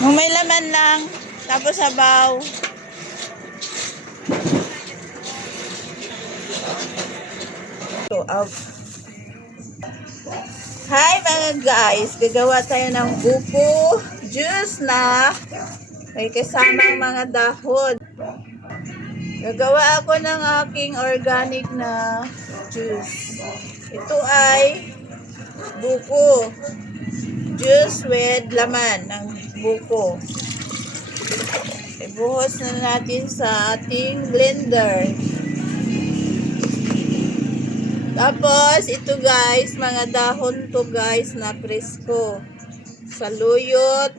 Kung may laman lang, tapos sabaw. Hi mga guys! Gagawa tayo ng buko juice na may kasamang mga dahon. Gagawa ako ng aking organic na juice. Ito ay buko juice with laman ng buko. Ibuhos na natin sa ating blender. Tapos, ito guys, mga dahon to guys na presko. Saluyot,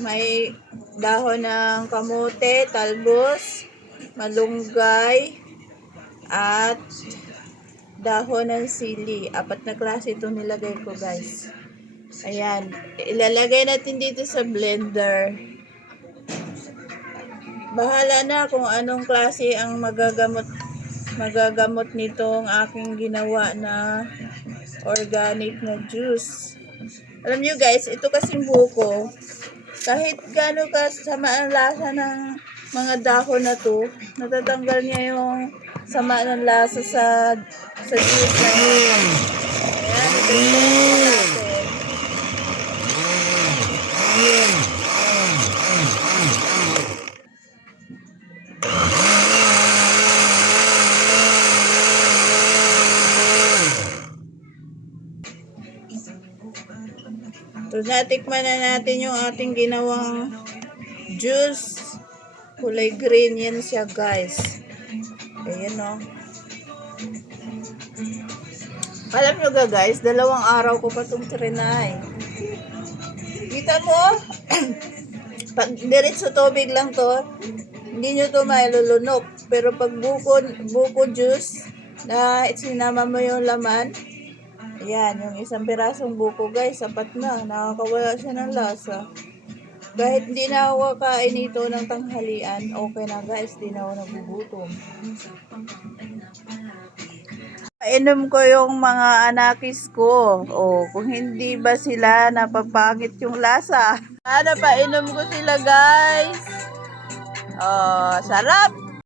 may dahon ng kamote, talbos, malunggay, at dahon ng sili. 4 na klase ito nilagay ko guys. Ayan, ilalagay natin dito sa blender. Bahala na kung anong klase ang magagamot nitong aking ginawa na organic na juice. Alam nyo guys, ito kasing buko, kahit gaano kasama ang lasa ng mga dahon na to, natatanggal niya yung sama ng lasa sa juice na yun. Ayan, ito natin. So, natikman na natin yung ating ginawang juice. Kulay green yan siya, guys. Ayan, o. Alam nyo ga, guys, 2 araw ko pa itong trinay. Kita mo? Pag diretso tubig lang to, hindi nyo to mailulunok. Pero pag buko juice, na sinama mo yung laman, ayan, yung isang pirasong buko guys, sapat na. Nakakawala siya ng lasa. Kahit hindi na ako kain ito ng tanghalian, okay na guys, di na ako nagugutom. Painom ko yung mga anakis ko. O, kung hindi ba sila napapangit yung lasa. Painom ko sila guys. Oh, sarap!